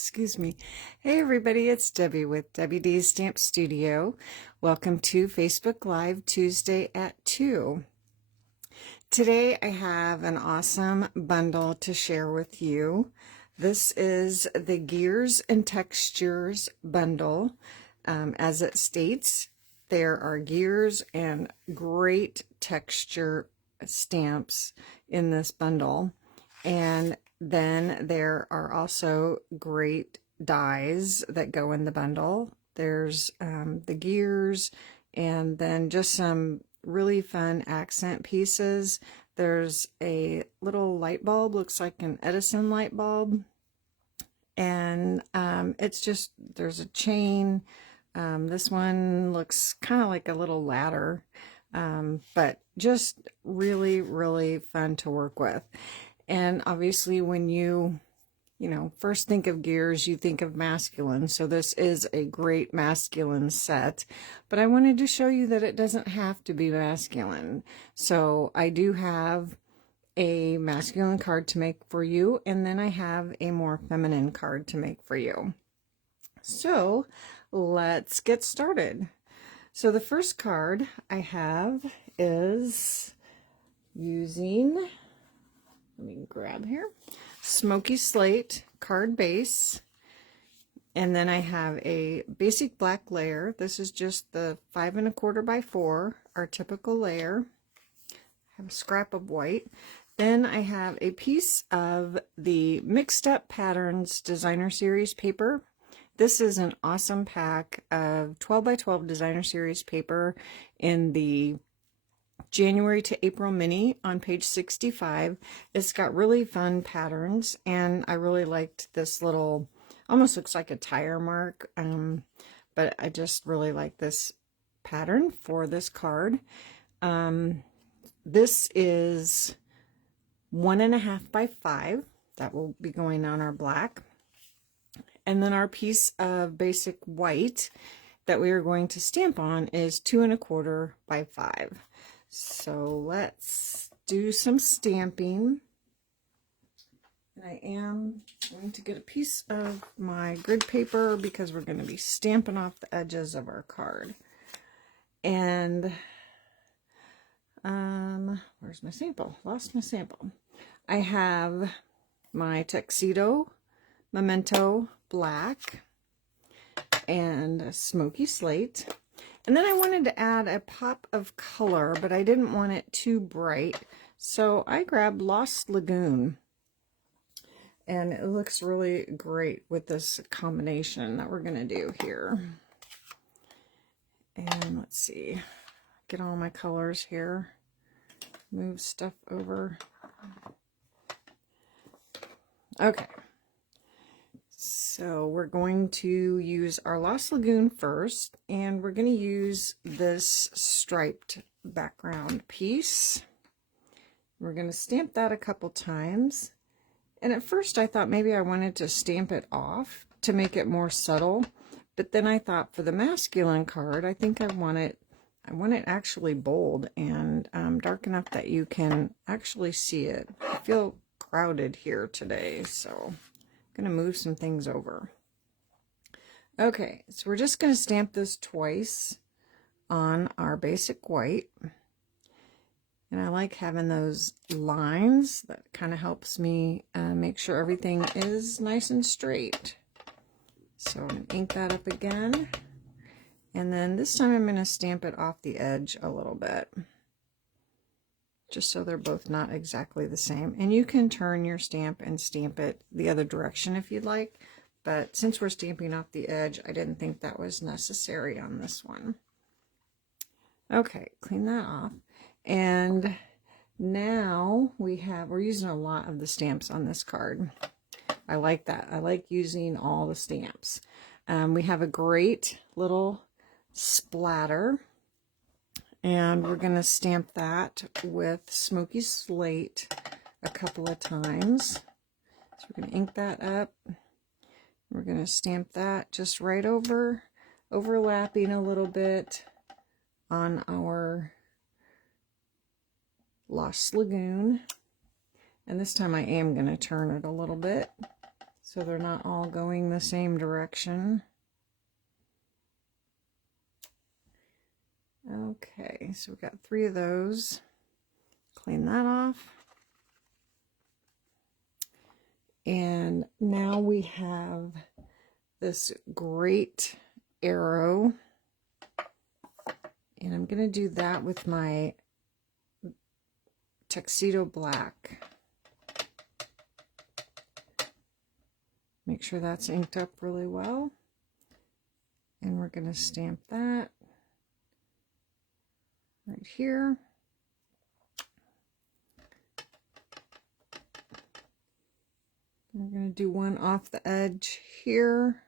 Excuse me. Hey everybody, it's Debbie with WD's Stamp Studio. Welcome to Facebook Live Tuesday at 2. Today I have an awesome bundle to share with you. This is the Gears and Textures bundle. As it states, there are gears and great texture stamps in this bundle. And then there are also great dies that go in the bundle. There's the gears and then just some really fun accent pieces. There's a little light bulb, looks like an Edison light bulb. And it's just, there's a chain. This one looks kind of like a little ladder, but just really, really fun to work with. And obviously when you first think of gears, you think of masculine. So this is a great masculine set, but I wanted to show you that it doesn't have to be masculine. So I do have a masculine card to make for you, and then I have a more feminine card to make for you. So let's get started. So the first card I have is using, let me grab here, Smoky Slate card base, and then I have a basic black layer. This is just the 5 1/4 by 4, our typical layer. I have a scrap of white. Then I have a piece of the Mixed Up Patterns Designer Series paper. This is an awesome pack of 12 by 12 Designer Series paper in the January to April mini on page 65. It's got really fun patterns, and I really liked this little, almost looks like a tire mark, but I just really like this pattern for this card. This is 1 1/2 by 5. That will be going on our black. And then our piece of basic white that we are going to stamp on is 2 1/4 by 5. So let's do some stamping. And I am going to get a piece of my grid paper because we're going to be stamping off the edges of our card. And where's my sample? Lost my sample. I have my Tuxedo Memento Black and a Smoky Slate. And then I wanted to add a pop of color, but I didn't want it too bright. So I grabbed Lost Lagoon. And it looks really great with this combination that we're going to do here. And let's see. Get all my colors here. Move stuff over. Okay. So we're going to use our Lost Lagoon first, and we're going to use this striped background piece. We're going to stamp that a couple times. And at first I thought maybe I wanted to stamp it off to make it more subtle, but then I thought for the masculine card, I think I want it actually bold and dark enough that you can actually see it. I feel crowded here today, so going to move some things over. Okay, so we're just going to stamp this twice on our basic white. And I like having those lines. That kind of helps me make sure everything is nice and straight. So I'm going to ink that up again. And then this time I'm going to stamp it off the edge a little bit, just so they're both not exactly the same. And you can turn your stamp and stamp it the other direction if you'd like, but since we're stamping off the edge, I didn't think that was necessary on this one. Okay, clean that off. And now we're using a lot of the stamps on this card. I like that. I like using all the stamps. We have a great little splatter. And we're going to stamp that with Smoky Slate a couple of times. So we're going to ink that up. We're going to stamp that just right over, overlapping a little bit on our Lost Lagoon. And this time I am going to turn it a little bit so they're not all going the same direction. Okay, so we've got 3 of those. Clean that off. And now we have this great arrow. And I'm going to do that with my tuxedo black. Make sure that's inked up really well. And we're going to stamp that right here. We're going to do one off the edge here.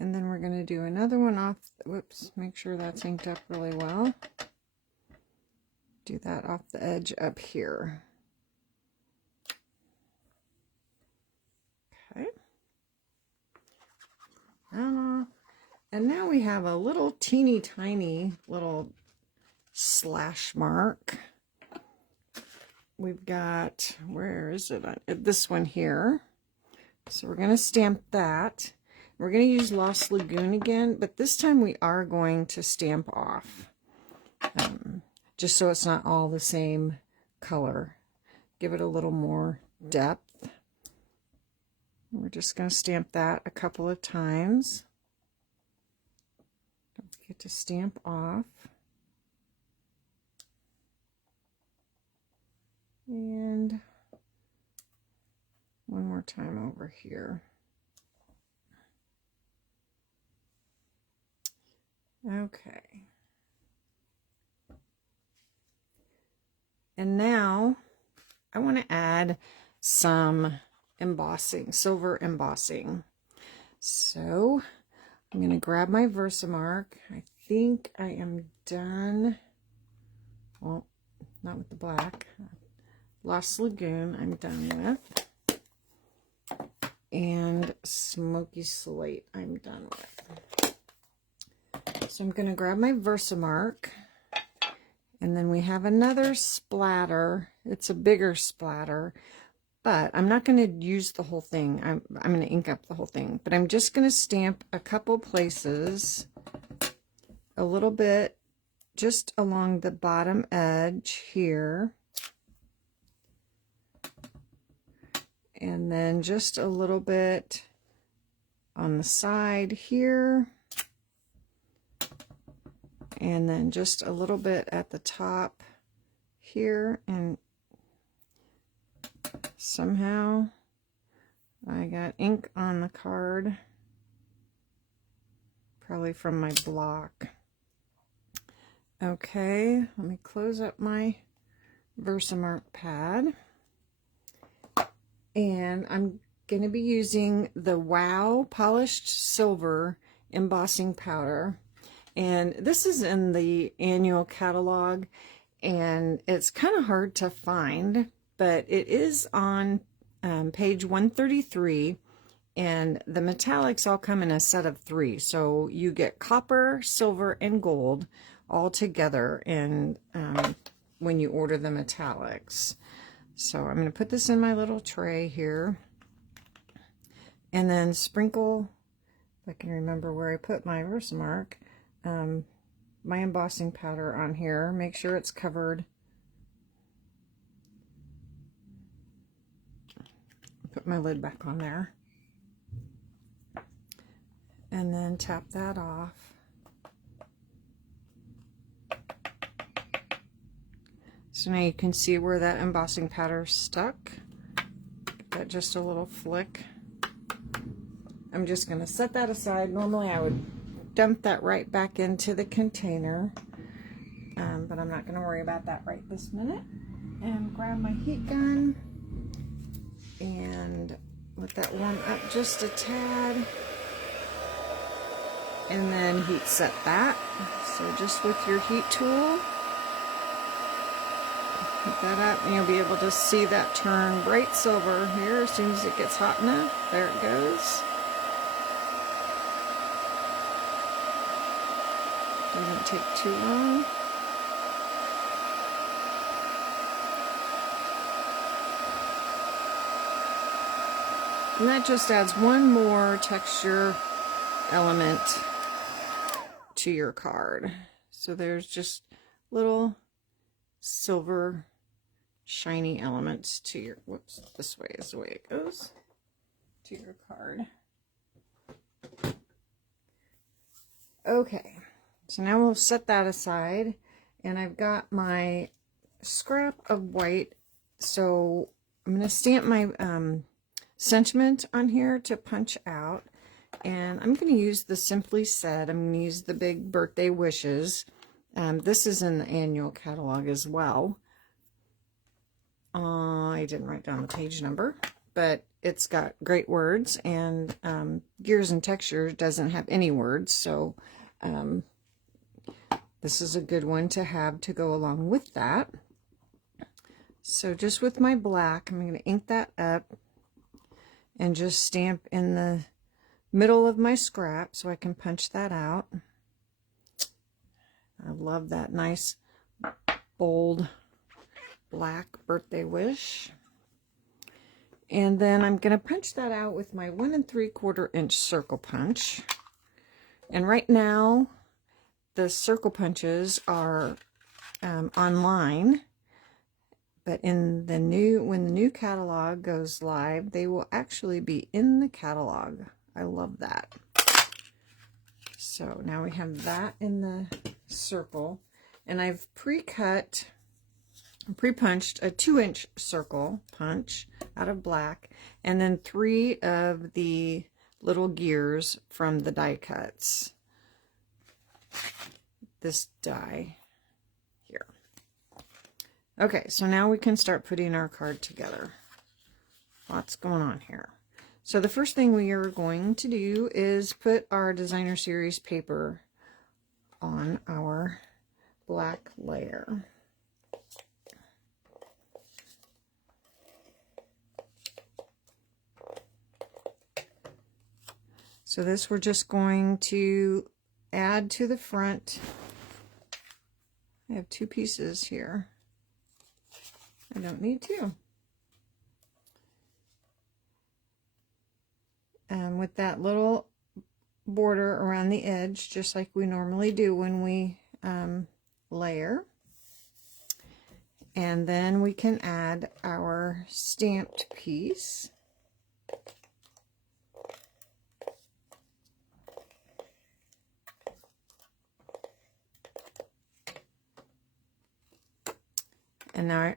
And then we're going to do another one off, whoops, make sure that's inked up really well. Do that off the edge up here. Okay. And now we have a little teeny tiny little slash mark. We've got, where is it? This one here. So we're going to stamp that. We're going to use Lost Lagoon again, but this time we are going to stamp off. Just so it's not all the same color. Give it a little more depth. We're just going to stamp that a couple of times. Don't forget to stamp off. And one more time over here. Okay. And now I want to add some embossing, silver embossing. So I'm going to grab my Versamark. I think I am done. Well, not with the black. Lost Lagoon I'm done with. And Smoky Slate I'm done with. So I'm going to grab my Versamark. And then we have another splatter. It's a bigger splatter. But I'm not going to use the whole thing. I'm going to ink up the whole thing. But I'm just going to stamp a couple places. A little bit just along the bottom edge here. And then just a little bit on the side here. And then just a little bit at the top here. And somehow I got ink on the card. Probably from my block. Okay, let me close up my Versamark pad. And I'm going to be using the Wow Polished Silver Embossing Powder. And this is in the annual catalog, and it's kind of hard to find, but it is on page 133, and the metallics all come in a set of 3. So you get copper, silver, and gold all together and when you order the metallics. So I'm going to put this in my little tray here and then sprinkle, if I can remember where I put my Versamark, my embossing powder on here. Make sure it's covered. Put my lid back on there. And then tap that off. So now you can see where that embossing powder stuck. Give that just a little flick. I'm just going to set that aside. Normally I would dump that right back into the container, but I'm not going to worry about that right this minute. And grab my heat gun and let that warm up just a tad. And then heat set that. So just with your heat tool, heat that up, and you'll be able to see that turn bright silver here as soon as it gets hot enough. There it goes. Doesn't take too long. And that just adds one more texture element to your card. So there's just little silver shiny elements to your, whoops, this way is the way it goes, to your card. Okay, so now we'll set that aside, and I've got my scrap of white, so I'm going to stamp my sentiment on here to punch out, and I'm going to use the Simply Said. I'm going to use the big birthday wishes. This is in the annual catalog as well. I didn't write down the page number, but it's got great words, and Gears and Texture doesn't have any words, so this is a good one to have to go along with that. So just with my black, I'm going to ink that up and just stamp in the middle of my scrap so I can punch that out. I love that nice bold black birthday wish. And then I'm going to punch that out with my 1 3/4 inch circle punch. And right now the circle punches are online, but in the when the new catalog goes live, they will actually be in the catalog. I love that. So now we have that in the circle, and I've pre-punched a 2-inch circle punch out of black, and then 3 of the little gears from the die cuts. This die here. Okay, so now we can start putting our card together. Lots going on here. So the first thing we are going to do is put our designer series paper on our black layer. So this we're just going to add to the front. I have 2 pieces here. I don't need 2. With that little border around the edge, just like we normally do when we layer. And then we can add our stamped piece. And now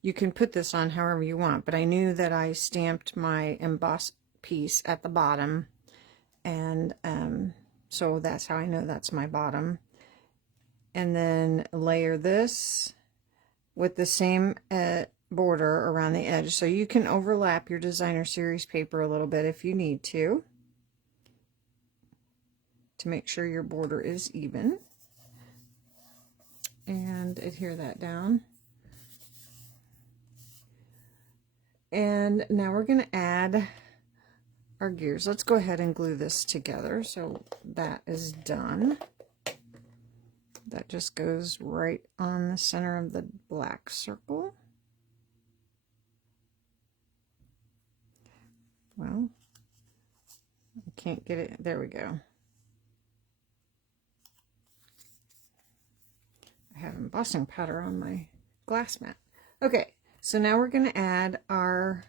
you can put this on however you want, but I knew that I stamped my embossed piece at the bottom, and so that's how I know that's my bottom. And then layer this with the same border around the edge, so you can overlap your designer series paper a little bit if you need to make sure your border is even. And adhere that down. And now we're going to add our gears. Let's go ahead and glue this together. So that is done. That just goes right on the center of the black circle. Well, I can't get it. There we go. I have embossing powder on my glass mat. Okay, so now we're going to add our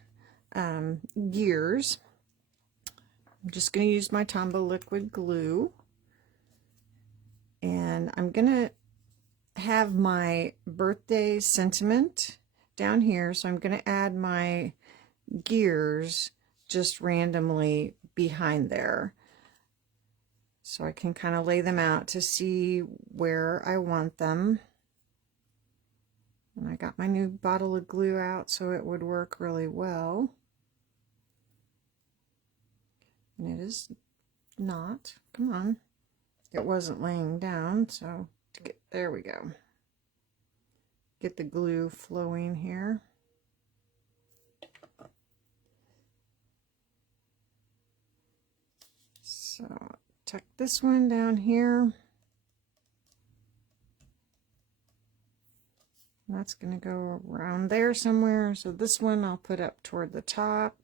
gears. I'm just going to use my Tombow liquid glue, and I'm going to have my birthday sentiment down here, so I'm going to add my gears just randomly behind there, so I can kind of lay them out to see where I want them. And I got my new bottle of glue out so it would work really well. And it is not. Come on. It wasn't laying down, so there we go. Get the glue flowing here. So tuck this one down here. And that's going to go around there somewhere. So this one I'll put up toward the top.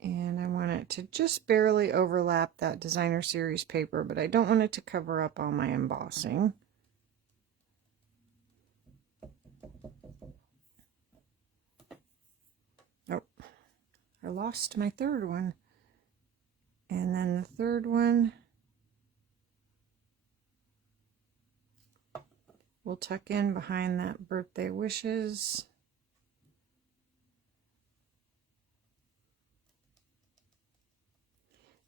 And I want it to just barely overlap that designer series paper, but I don't want it to cover up all my embossing. Oh, I lost my third one. And then the third one we'll tuck in behind that birthday wishes.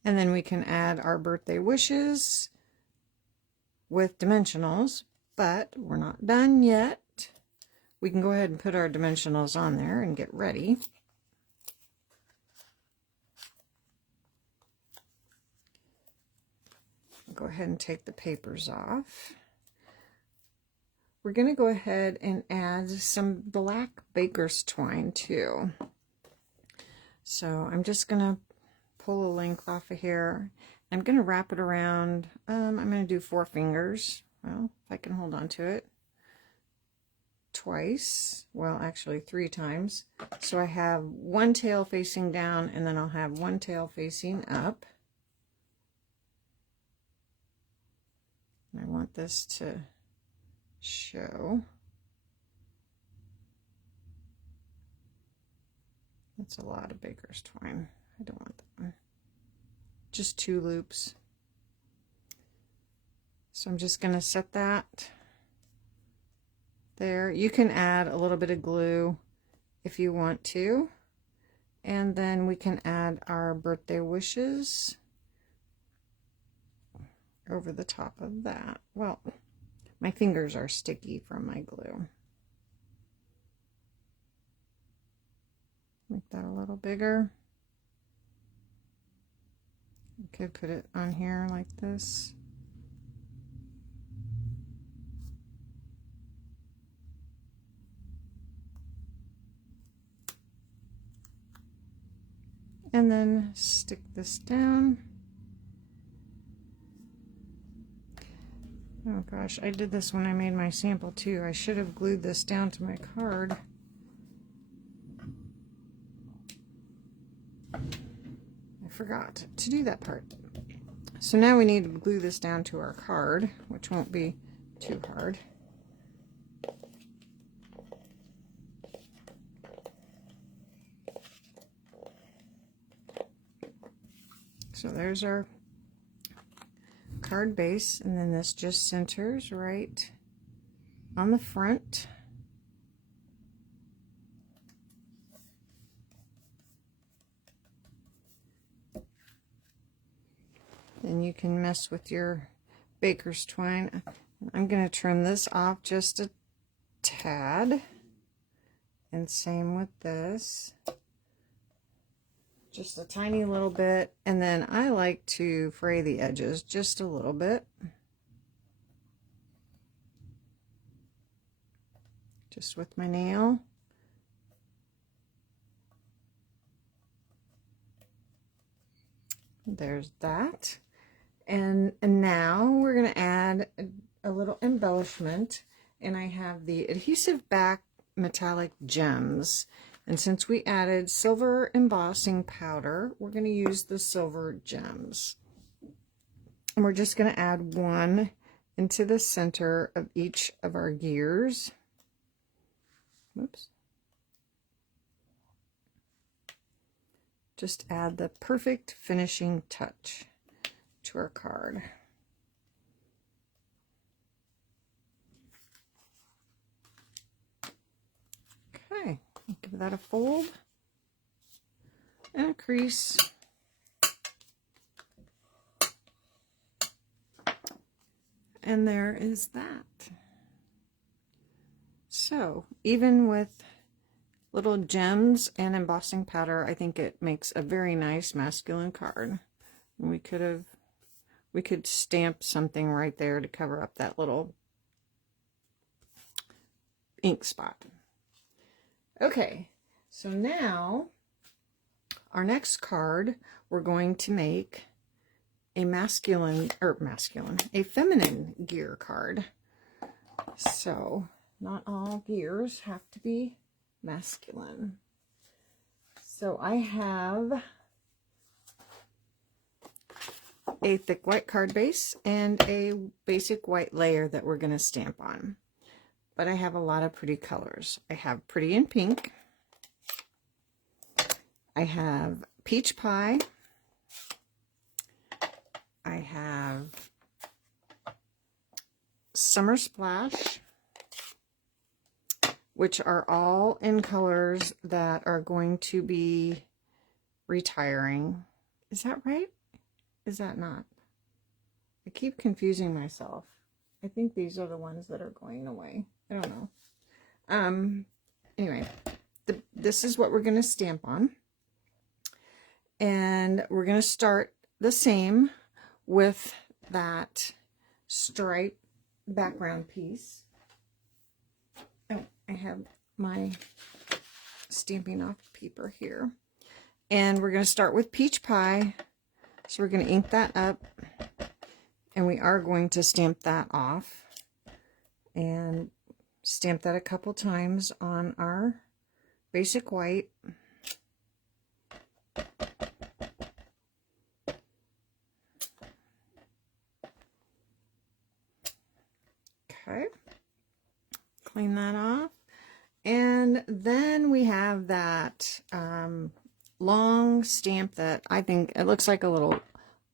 And then we can add our birthday wishes with dimensionals, but we're not done yet. We can go ahead and put our dimensionals on there and get ready. Go ahead and take the papers off. We're going to go ahead and add some black baker's twine too. So I'm just going to pull a length off of here. I'm going to wrap it around. I'm going to do 4 fingers. Well, if I can hold on to it. Twice. Well, actually 3 times. So I have one tail facing down, and then I'll have one tail facing up. I want this to show. That's a lot of baker's twine. I don't want that one. Just 2 loops. So I'm just going to set that there. You can add a little bit of glue if you want to. And then we can add our birthday wishes over the top of that. Well, my fingers are sticky from my glue. Make that a little bigger. You could put it on here like this. And then stick this down. Oh gosh, I did this when I made my sample too. I should have glued this down to my card. I forgot to do that part. So now we need to glue this down to our card, which won't be too hard. So there's our card base, and then this just centers right on the front. Then you can mess with your baker's twine. I'm going to trim this off just a tad, and same with this. Just a tiny little bit, and then I like to fray the edges just a little bit. Just with my nail. There's that. And now we're going to add a little embellishment, and I have the adhesive back metallic gems. And since we added silver embossing powder, we're going to use the silver gems. And we're just going to add 1 into the center of each of our gears. Whoops. Just add the perfect finishing touch to our card. Okay. Give that a fold and a crease. And there is that. So even with little gems and embossing powder, I think it makes a very nice masculine card. And we could stamp something right there to cover up that little ink spot. Okay, so now our next card we're going to make a a feminine gear card. So not all gears have to be masculine. So I have a thick white card base and a basic white layer that we're going to stamp on. But I have a lot of pretty colors. I have Pretty in Pink. I have Peach Pie. I have Summer Splash, which are all in colors that are going to be retiring. Is that right? Is that not? I keep confusing myself. I think these are the ones that are going away. I don't know. Anyway, this is what we're going to stamp on. And we're going to start the same with that stripe background piece. Oh, I have my Stampin' Off paper here. And we're going to start with Peach Pie. So we're going to ink that up. And we are going to stamp that off. And stamp that a couple times on our basic white. Okay, clean that off. And then we have that long stamp that I think it looks like a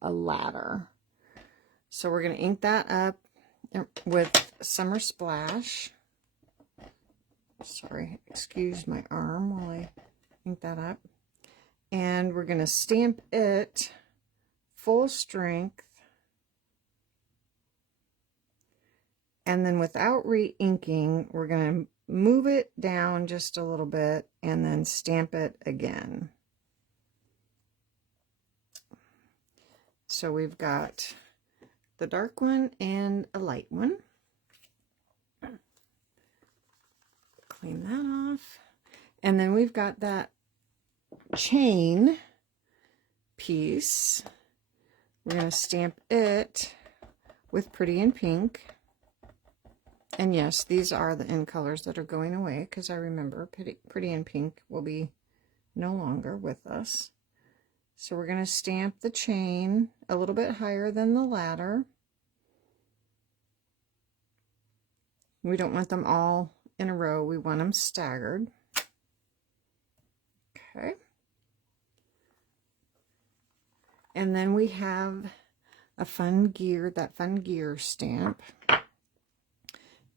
ladder. So we're going to ink that up with Summer Splash. Sorry, excuse my arm while I ink that up. And we're going to stamp it full strength. And then without re-inking, we're going to move it down just a little bit and then stamp it again. So we've got the dark one and a light one. Clean that off. And then we've got that chain piece. We're going to stamp it with Pretty in Pink. And yes, these are the end colors that are going away because I remember Pretty in Pink will be no longer with us. So we're going to stamp the chain a little bit higher than the ladder. We don't want them all in a row. We want them staggered. Okay. And then we have that fun gear stamp.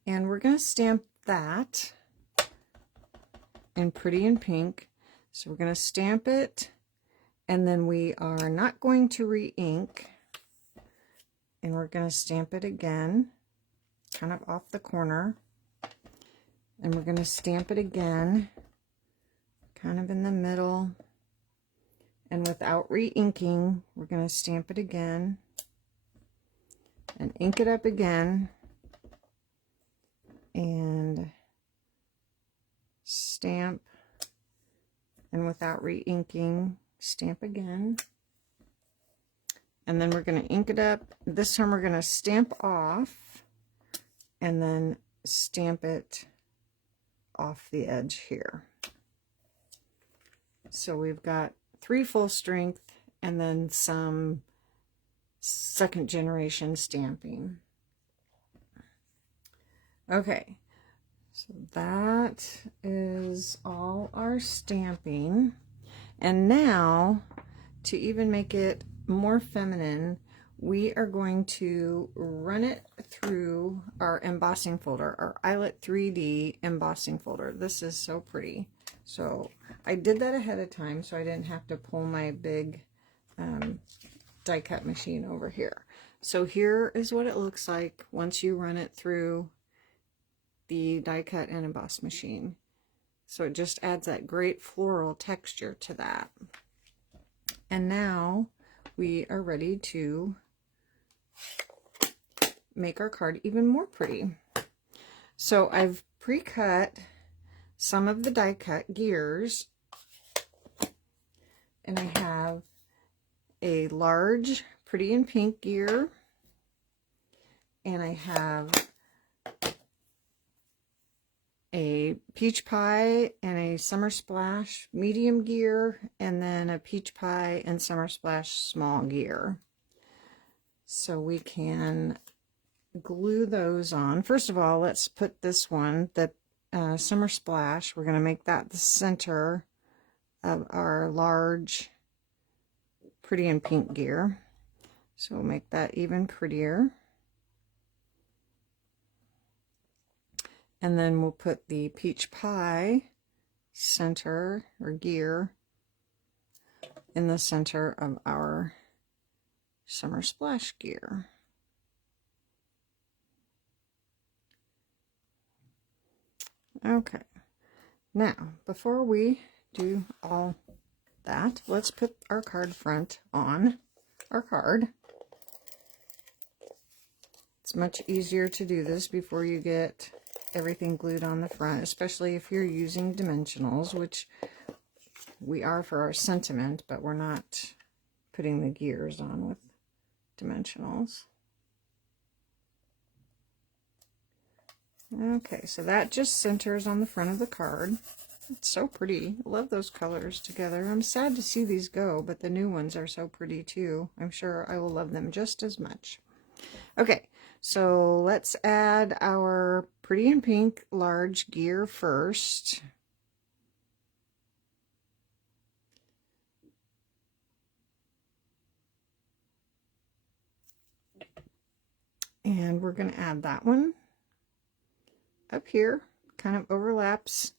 And we're going to stamp that in Pretty in Pink. So we're going to stamp it, and then we are not going to re-ink. And we're going to stamp it again, kind of off the corner. And we're going to stamp it again, kind of in the middle. And without re-inking, we're going to stamp it again and ink it up again. And stamp, and without re-inking, stamp again. And then we're going to ink it up. This time we're going to stamp off and then stamp it off the edge here. So we've got 3 full strength and then some second generation stamping. Okay, so that is all our stamping. And now, to even make it more feminine, we are going to run it through our embossing folder, our Eyelet 3D embossing folder. This is so pretty. So I did that ahead of time so I didn't have to pull my big die cut machine over here. So here is what it looks like once you run it through the die cut and emboss machine. So it just adds that great floral texture to that. And now we are ready to make our card even more pretty. So I've pre-cut some of the die cut gears, and I have a large Pretty in Pink gear, and I have a Peach Pie and a Summer Splash medium gear, and then a Peach Pie and Summer Splash small gear. So we can glue those on. First of all, let's put this one, the Summer Splash, we're going to make that the center of our large Pretty in Pink gear. So we'll make that even prettier. And then we'll put the Peach Pie center or gear in the center of our Summer Splash gear. Okay, now before we do all that, let's put our card front on our card. It's much easier to do this before you get everything glued on the front, especially if you're using dimensionals, which we are for our sentiment, but we're not putting the gears on with dimensionals. Okay, so that just centers on the front of the card. It's so pretty. I love those colors together. I'm sad to see these go, but the new ones are so pretty too. I'm sure I will love them just as much. Okay, so let's add our Pretty in Pink large gear first. And we're going to add that one up here. Kind of overlaps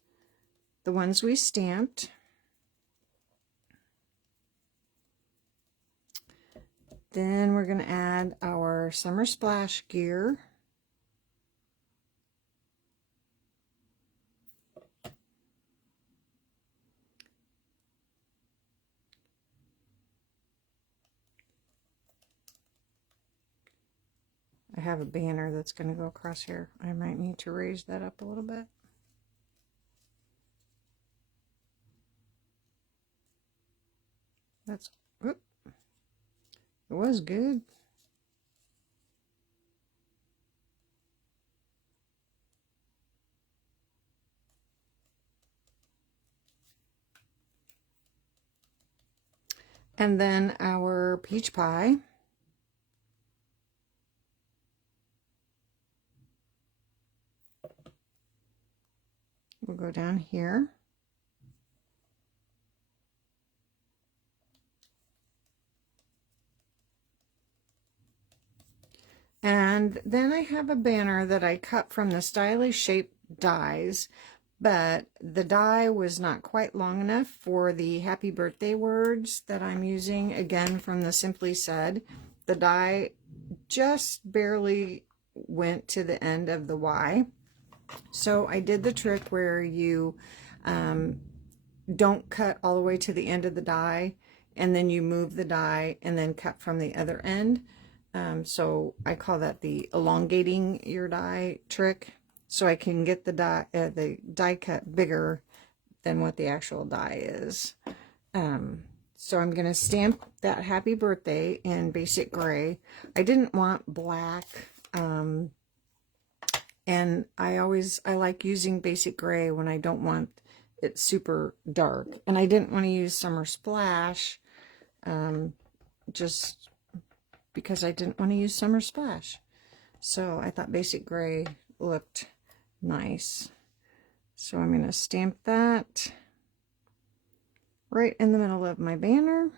the ones we stamped. Then we're going to add our Summer Splash gear. I have a banner that's going to go across here. I might need to raise that up a little bit. That's, whoop, it was good. And then our Peach Pie. We'll go down here. And then I have a banner that I cut from the Stylish Shape dies, but the die was not quite long enough for the happy birthday words that I'm using, again from the Simply Said. The die just barely went to the end of the Y. So I did the trick where you don't cut all the way to the end of the die, and then you move the die and then cut from the other end. So I call that the elongating your die trick, so I can get the die cut bigger than what the actual die is. So I'm going to stamp that happy birthday in basic gray. I didn't want black, and I like using basic gray when I don't want it super dark. And I didn't want to use Summer Splash, just because I didn't want to use Summer Splash. So I thought basic gray looked nice. So I'm going to stamp that right in the middle of my banner.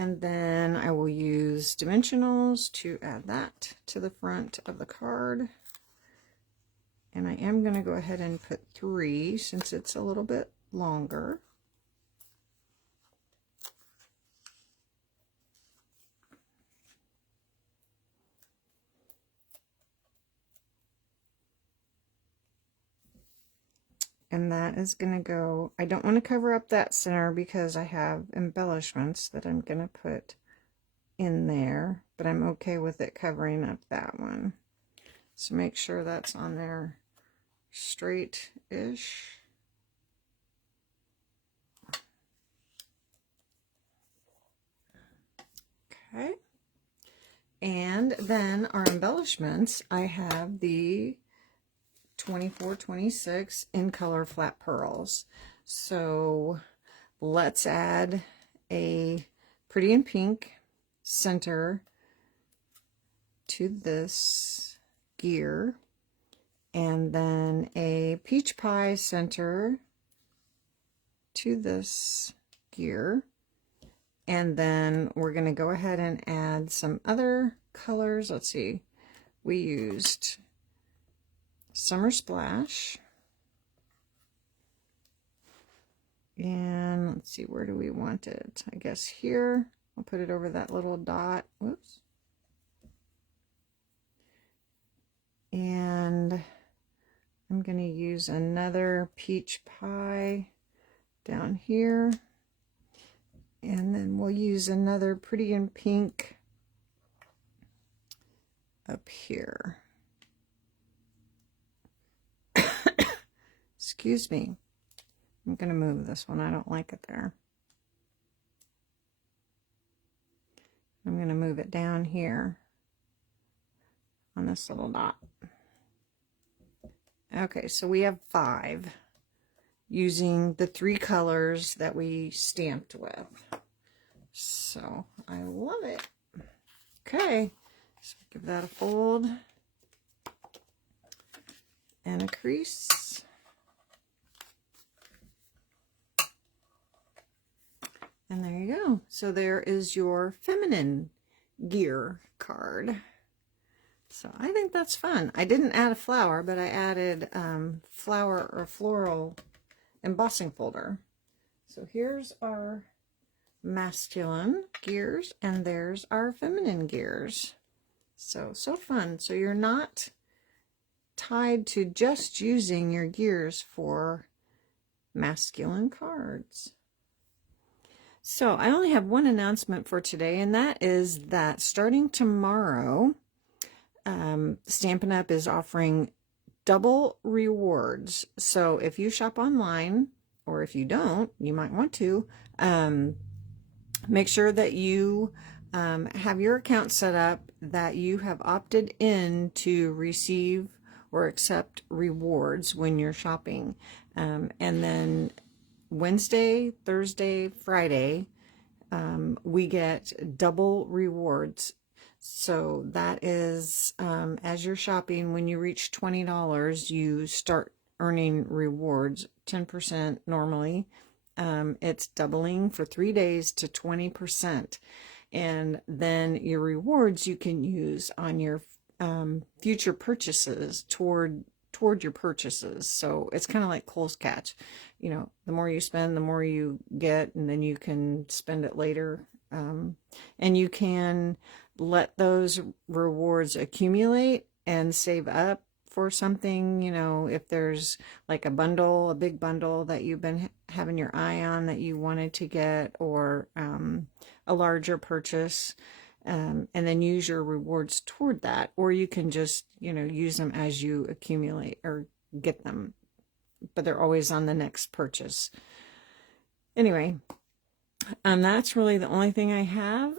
And then I will use dimensionals to add that to the front of the card. And I am going to go ahead and put 3 since it's a little bit longer. And that is going to go, I don't want to cover up that center because I have embellishments that I'm going to put in there, but I'm okay with it covering up that one. So make sure that's on there straight-ish. Okay. And then our embellishments, I have the 24-26 in color flat pearls. So let's add a pretty in pink center to this gear, and then a peach pie center to this gear. And then we're going to go ahead and add some other colors. Let's see, we used Summer Splash, and let's see, where do we want it? I guess here. I'll put it over that little dot. Whoops. And I'm going to use another peach pie down here. And then we'll use another pretty in pink up here. Excuse me. I'm going to move this one. I don't like it there. I'm going to move it down here on this little dot. Okay, so we have 5 using the 3 colors that we stamped with. So I love it. Okay, so give that a fold and a crease. And there you go. So there is your feminine gear card. So I think that's fun. I didn't add a flower, but I added flower or floral embossing folder. So here's our masculine gears, and there's our feminine gears. So fun. So you're not tied to just using your gears for masculine cards. So I only have one announcement for today, and that is that starting tomorrow, Stampin' Up! Is offering double rewards. So if you shop online, or if you don't, you might want to, make sure that you have your account set up that you have opted in to receive or accept rewards when you're shopping. And then Wednesday, Thursday, Friday, we get double rewards. So that is, as you're shopping, when you reach $20, you start earning rewards, 10% normally. It's doubling for 3 days to 20%. And then your rewards you can use on your future purchases toward your purchases. So it's kind of like Kohl's Catch. You know, the more you spend, the more you get, and then you can spend it later. And you can let those rewards accumulate and save up for something. You know, if there's like a bundle, a big bundle that you've been having your eye on that you wanted to get, or a larger purchase, and then use your rewards toward that. Or you can just, you know, use them as you accumulate or get them, but they're always on the next purchase. Anyway, that's really the only thing I have,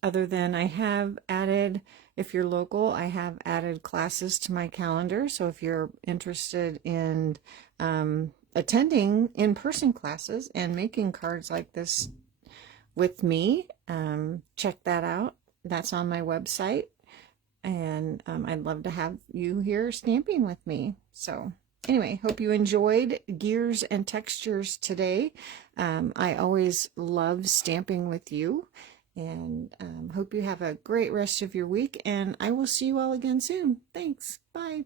other than I have added, if you're local, I have added classes to my calendar. So if you're interested in attending in-person classes and making cards like this with me, check that out. That's on my website, and I'd love to have you here stamping with me. So anyway, hope you enjoyed Gears and Textures today. I always love stamping with you, and hope you have a great rest of your week, and I will see you all again soon. Thanks. Bye.